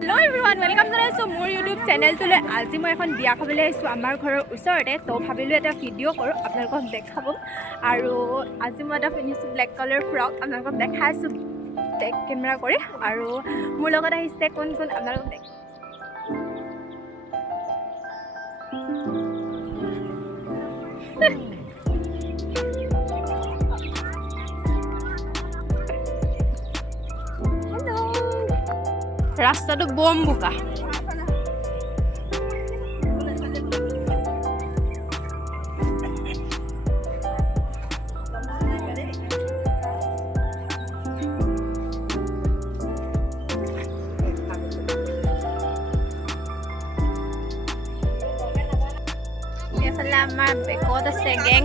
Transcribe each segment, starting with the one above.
Hello everyone, welcome to my YouTube channel. Today, আজি মই এখন বিয়া খাবলৈ আহিছো আমাৰ ঘৰৰ ওচৰতে তো ভাবিলো এটা ভিডিও কৰো আপোনালোকক দেখাব আৰু আজি মই এটা পিন্ধিছো ব্ল্যাক কালাৰ ফ্ৰক আপোনালোকক দেখাইছো টেক কেমেৰা কৰি আৰু মোৰ লগত আহিছে কোন কোন আপোনালোকক দেখ ৰাস্তাটো বম বোকা এফালে আমাৰ বেকত আছে গেং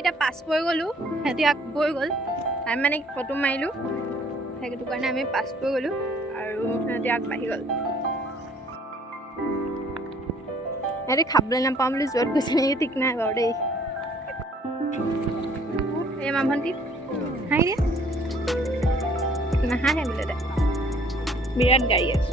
এটা পাছ পই গলো হেতি আক বই গল আমি মানে ফটো মাইলো সেইটো কাৰণে আমি পাছ পই গলো আৰু হেতি আক বাহি গল হেতি খাবলৈ নাপাম বুলি জোৰত গৈছে নেকি ঠিক নাই বাৰু দেই এই মামভন্তি হাই ৰে নাহাহে বোলে দে বিৰাট গাড়ী আছে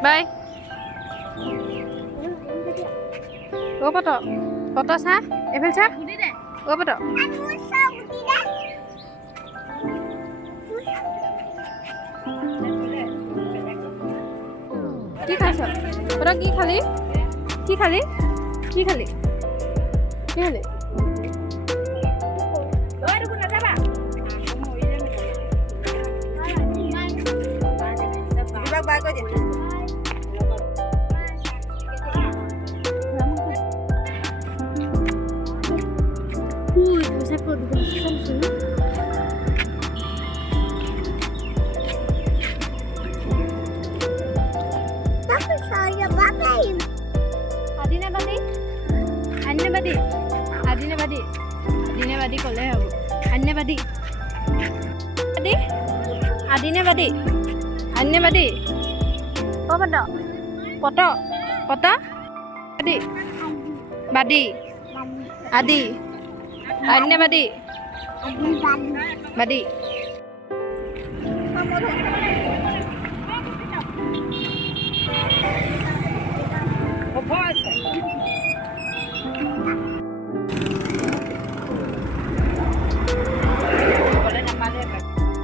Bye. Ô foto sa? Evel sa? Ô foto. কি খাইছ? ওটা কি খালি? কি খালি? কি খালি? কি খালি? বাদী আদিনে বাদী ক'লে হ'ব আদিনে বাদী বাদী আদিনে বাদী আদিনে বাদী অ' পত পত পত বাদী বাদী আদি আদিনে বাদী বাদী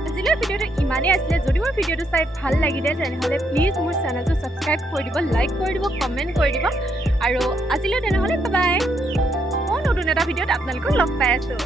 আজিলৈ ভিডিঅ'টো ইমানেই আছিলে যদি মোৰ ভিডিঅ'টো চাই ভাল লাগিলে তেনেহ'লে প্লিজ মোৰ চেনেলটো ছাবস্ক্ৰাইব কৰি দিব লাইক কৰি দিব কমেণ্ট কৰি দিব আৰু আজিলৈ তেনেহ'লে বাই বাই মই নতুন এটা ভিডিঅ'ত আপোনালোকক লগ পাই আছোঁ